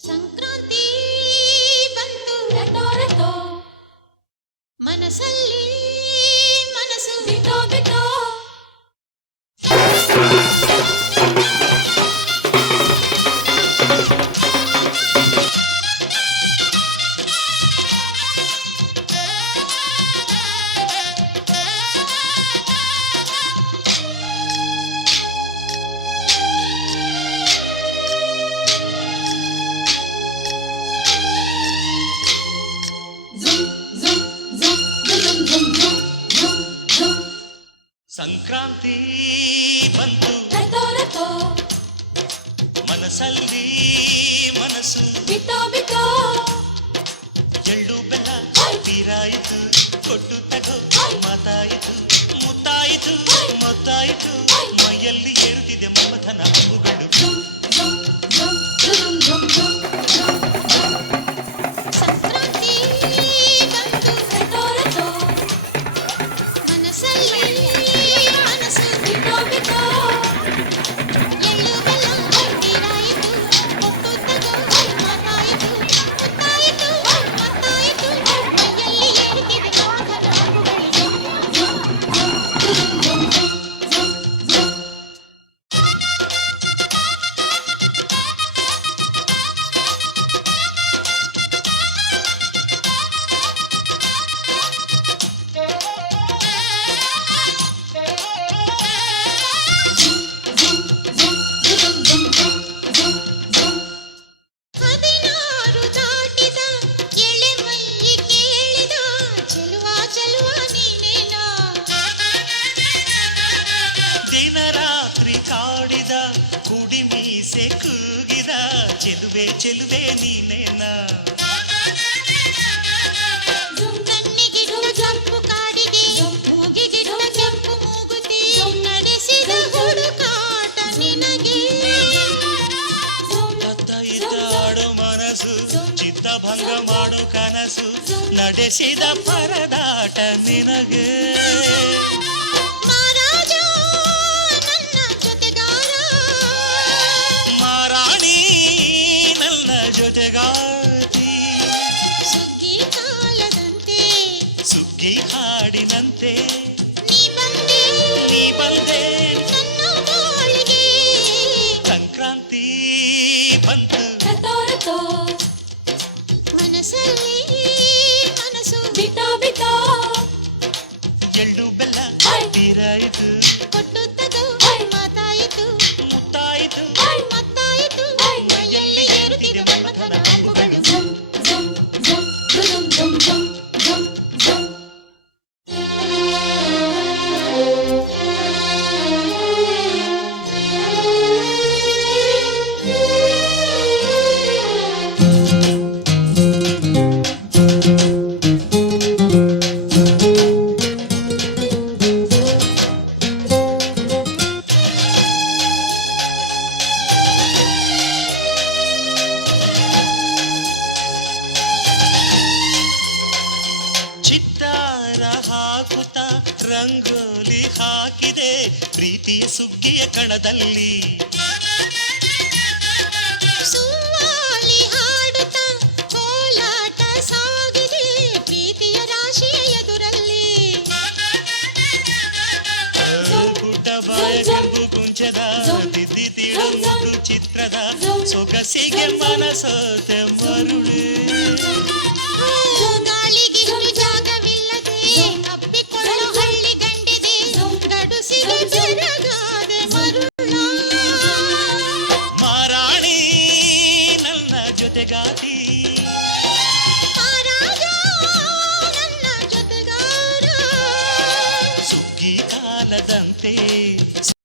ಸಂಕ್ರಾಂತಿ ಬಂತು ರಟೋ ರಟೋ ಮನಸ್ಸಲ್ಲಿ ಮನಸ್ಸು ಬಿಟೋ ಬಿಟೋ ಸಂಕ್ರಾಂತಿ ಬಂತು ರಟೋ ರಟೋ ಮನಸ್ಸಲ್ಲಿ ಮನಸ್ಸು ಬಿಟೋ ಬಿಟೋ ಎಳ್ಳು ಬೆಲ್ಲ ತೀರಾಯಿತು ಕೊಟ್ಟು ತಗೋ ಮಾತಾಯಿತು ಮುತ್ತಾಯಿತು ಮೊತ್ತಾಯಿತು ಮೈಯಲ್ಲಿ ಏರುತ್ತಿದೆ ಮಮಥನ ಹಬ್ಬುಗಳು ಸಂಕ್ರಾಂತಿ ಬಂತು ರಟೋ ರಟೋ ಮನಸ್ಸಲ್ಲಿ ಮನಸ್ಸು ಬಿಟೋ ಬಿಟೋ ಎಳ್ಳು ಬೆಲ್ಲ ತೀರಾಯಿತು ಕೊಟ್ಟು ತಗೋ ಮಾತಾಯಿತು ಮುತ್ತಾಯಿತು ಮೊತ್ತಾಯಿತು ಮೈಯಲ್ಲಿ ಏರುತ್ತಿದೆ ಮಮಥನ ಹಬ್ಬುಗಳು ಹದಿನಾರು ದಾಟಿದ ಎಳೆ ಮೈ ಕೇಳಿದ ಚೆಲುವ ಚೆಲುವ ನೀನೇನಾ ದಿನ ರಾತ್ರಿ ಕಾಡಿದ ಕುಡಿ ಮೀಸೆ ಕೂಗಿದ ಚೆಲುವೆ ಚೆಲುವೆ ನೀನೇನ ಕಣ್ಣಿಗಿಡ್ಡ ಕೆಂಪು ಕಾಡಿಗೆ ಮೂಗಿಗಿಡ್ಡ ಕೆಂಪು ಮೂಗುತಿ ನಡೆಸಿದ ಹುಡುಕಾಟ ನಿನಗೆ ಅತ್ತ ಇದ್ದ ಆಡು ಮನಸ್ಸು ಚಿತ್ತ ಭಂಗ ಮಾಡು ಕನಸು ನಡೆಸಿದ ಪರದಾಟ ನಿನಗೆ ಮಹಾರಾಜ ನನ್ನ ಜೊತೆಗಾರ ಮಾರಾಣಿ ನನ್ನ ಜೊತೆಗಾತಿ ಸುಗ್ಗಿ ಕಾಲದಂತೆ ಸುಗ್ಗಿ ಹಾಡಿನಂತೆ ನೀ ಬಂದೆ ನೀ ಬಂದೆ ನನ್ನ ಬಾಳಿಗೆ ಸಂಕ್ರಾಂತಿ ಬಂತು ರಟೋ ರಟೋ ಮನಸ್ಸಲ್ಲಿ ಮನಸ್ಸು ಬಿಟೋ ಬಿಟೋ ಎಳ್ಳು ಬೆಲ್ಲ ತೀರಾಯಿತು ಕೊಟ್ಟು ತಗೋ ಮಾತಾಯಿತು ಮುತ್ತಾಯಿತು ಮತ್ತಾಯಿತು ಮೈಯಲ್ಲಿ ಏರುತ್ತಿದೆ ಮಮಥನ ಹಬ್ಬುಗಳು ಚಿತ್ತಾರ ಹಾಕುತ್ತ ರಂಗೋಲಿ ಹಾಕಿದೆ ಪ್ರೀತಿಯ ಸುಗ್ಗಿಯ ಕಣದಲ್ಲಿ ಸುವಾಲಿ ಹಾಡುತ್ತ ಕೋಲಾಟ ಸಾಗಿದೆ ಪ್ರೀತಿಯ ರಾಶಿಯ ಎದುರಲ್ಲಿ ಪುಟ್ಟ ಬಾಯ ಕೆಂಪು ಕುಂಚದ ತಿದ್ದಿ ತೀಡು ಮೂರು ಚಿತ್ರದ ಸೊಗಸಿಗೆ ಮನಸೋತೆ ಮರುಳು ಗಾಳಿಗಿಷ್ಟು ಜಾಗವಿಲ್ಲದೆ ಅಪ್ಪಿಕೊಳ್ಳೋ ಹಳ್ಳಿ ಗಂಡಿದೆ ಗಡುಸಿಗೆ ಬೆರಗಾದೆ ಮರುಳ ಮಾರಾಣಿ ನನ್ನ ಜೊತೆಗಾತಿ ಮಹಾರಾಜ ನನ್ನ ಜೊತೆಗಾರ ಸುಗ್ಗಿ ಕಾಲದಂತೆ